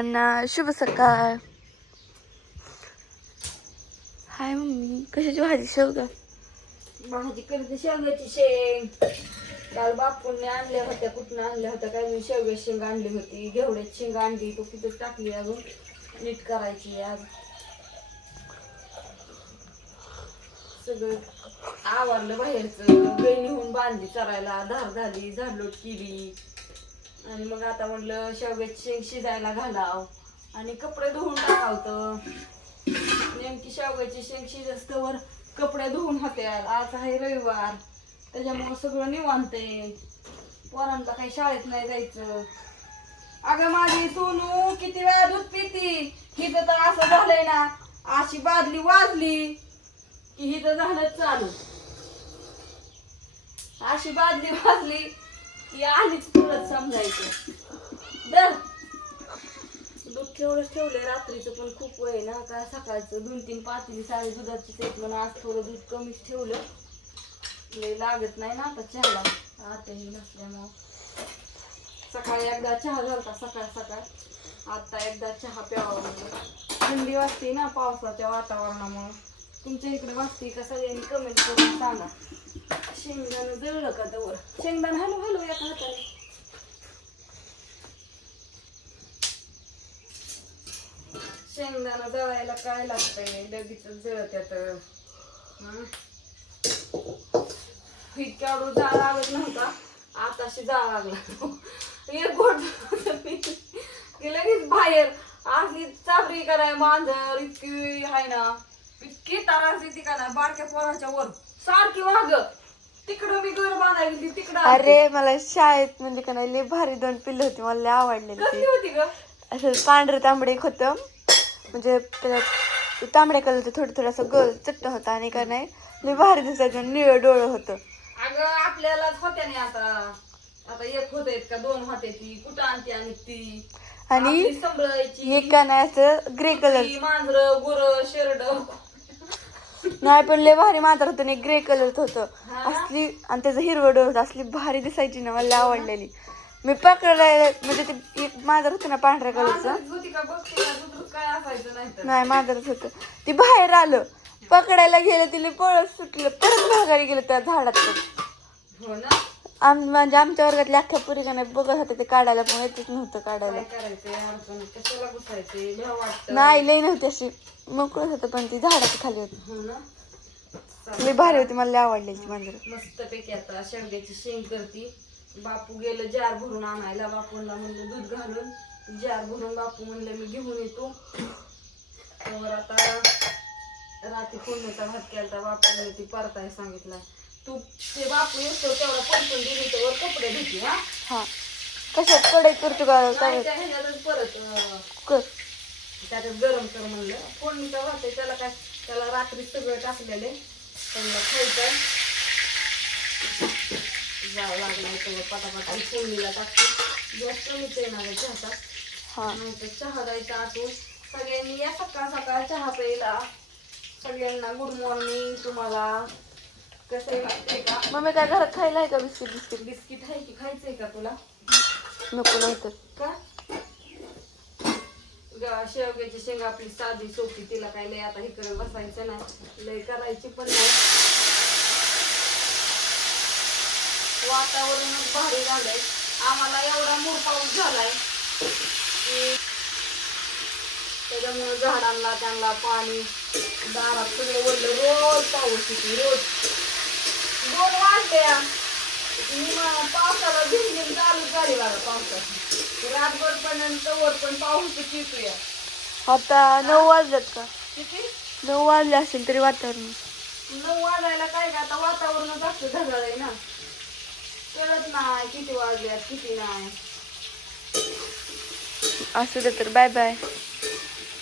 शुभ सकाळ. हाय मम्मी, कशाची भाजी? शेवगा भाजी करते शेवग्याची शेंग. काल बापूंनी आणल्या होत्या, कुठून आणल्या होत्या काय मी, शेवग्याची शेंग आणली होती, घेवड्याची शेंग आणली, तो तिथं टाकली, अजून नीट करायची. आज सगळं आवरलं बाहेरचं, गाई नेऊन बांधली चरायला, धार झाली, झाडलोट केली, आणि मग आता म्हटलं शेवग्याची शेंग शिजायला घालाव आणि कपडे धुवून टाकावतं. नेमकी शेवग्याची शेंग शिजस्तवर कपडे धुवून होत्यात. आज आहे रविवार, त्याच्यामुळं सगळं निवांतय. पोरांना काही शाळेत नाही जायचं. अगं माझी सोनू किती वेळा दूध पिती, हिचं तर असं झालंय ना, अशी बादली वाजली की हिचं झालं चालू. अशी बादली वाजली की आलीच पुढं समजायचं. दर दूध तेवढंच ठेवलंय, रात्रीचं पण खूप वेळ ना, का सकाळचं 2-3 पातेली सारे दुधाची तेच, म्हणून आज थोडं दूध कमीच ठेवलं. लय लागत नाही ना आता चहाला, आताही नसल्यामुळं. सकाळी एकदा चहा झालता, सकाळ आता एकदा चहा प्यावा म्हणजे. थंडी वाजते ना पावसाच्या वातावरणामुळं. तुमच्या इकडे वाजते का? सगळ्यांनी कमेंट करून सांगा. शेंगदाणं जळलं का तवर? शेंगदाणं हलू एका हाताने. शेंगदाणा जळायला काय लागतंय? लगेच जळत्यात. इतक्या जाळ लागत नव्हता, आताशी जाळ लागला. एक गोट लगेच बाहेर असली चाबरी कराय मांजर इतकी आहे ना, इतकी तारास येते का ना, बारक्या पोराच्या वर सारखी वाग. तिकडं मी घर बांधायला गेली तिकडं. अरे मला शाळेत म्हणजे का नाही लय भारी 2 पिल्लं होती, मला लय आवडलेली. कसली होती ग? असं पांढरं तांबडे एक होतं, म्हणजे त्याला तांबड्या कलरचं थोडं थोडंसं गोल चट्ट होता, आणि का नाही लय भारी दिसायचं, निळं डोळं होतं. अगं आपल्यालाच होत्या नाही आता एक होते का 2 होते, ती कुठं आणते आणि ती आणि सांभाळायची. एक का नाही असं ग्रे कलर मांजर गुर शेरड नाही, पण लय भारी मांजर होतं, एक ग्रे कलरचं होतं हा? असली, आणि त्याचं हिरवं डोळं होतं, असली भारी दिसायची ना, मला लय आवडलेली. मी पकडायला म्हणजे ते एक मांजर होतं ना पांढऱ्या कलरचं, काय असायचं नाही तर. नाही मांजरच होतं, ती बाहेर आलं, पकडायला गेलं, तिला पळत सुटलं, परत माघारी गेलं त्या झाडात. हो ना, म्हणजे आमच्या वर्गातल्या अख्ख्या पुरी का नाही बघत होते ते काढायला, पण येतच नव्हतं काढायला. काय करायचं यार, पण कशाला बसायचे, भ्या वाटतं. नाही लई नव्हती, अशी मोकळत होतं, पण ती झाडाच्या खाली होती. हो ना, लई भारी होती, मला लई आवडलेली मांजर. मस्त पैकी. आता शेवग्याची शेंग करती. बापू गेलं जार भरून आणायला, बापूंना म्हणलं दूध घालून जार भरून, बापू म्हणलं मी घेऊन येतो. तर आता रात्री फोडणीचा भात केला, बापूने ती परताय सांगितलाय. तू ते बापू येतो तेवढा परतून दिली तर कपडे धुती. हा कशात कढई करतो का? त्या ह्याच्यातच परत कर त्याच्यात गरम कर म्हणलं. फोडणीचा भात आहे, त्याला काय, त्याला रात्री सगळं टाकलेले, त्यांना खायचं जावं लागलं तर पटापटा फोडणीला टाकते. गॅस कमीच आहे ना चहाचा. हा नाही तर चहा द्यायचा आठवून. सगळ्यांनी या सकाळ सकाळ चहा प्यायला. सगळ्यांना गुड मॉर्निंग. तुम्हाला कसं आहे माहितीये का? मम्मी काय घरात खायला आहे का बिस्किट? बिस्किट बिस्किट आहे की, खायचंय का तुला? नको नव्हतं का? शेवग्याची शेंग आपली साधी सोपी, तिला काय लय आता इकडे बसायचं नाही, लय करायची पण नाही. वातावरणच भारी झालंय. आम्हाला एवढा मूर पाऊस झालाय की त्याच्यामुळे झाडांना त्यांना पाणी, दारात सगळे वरलं. रोज पाऊस येते, रोज 2 वाजल्या पावसाला झिमझिम चालू झाली बघा. पावसाची रातभर पर्यंत वर पण पाऊसच येतोय. आता 9 वाजलेत का? किती 9 वाजले असेल तरी वातावरण. 9 वाजायला काय का, आता वातावरणच असतं ढगाळ आहे ना, कळत नाही किती वाजल्यात किती नाही. असू दे तर, बाय बाय.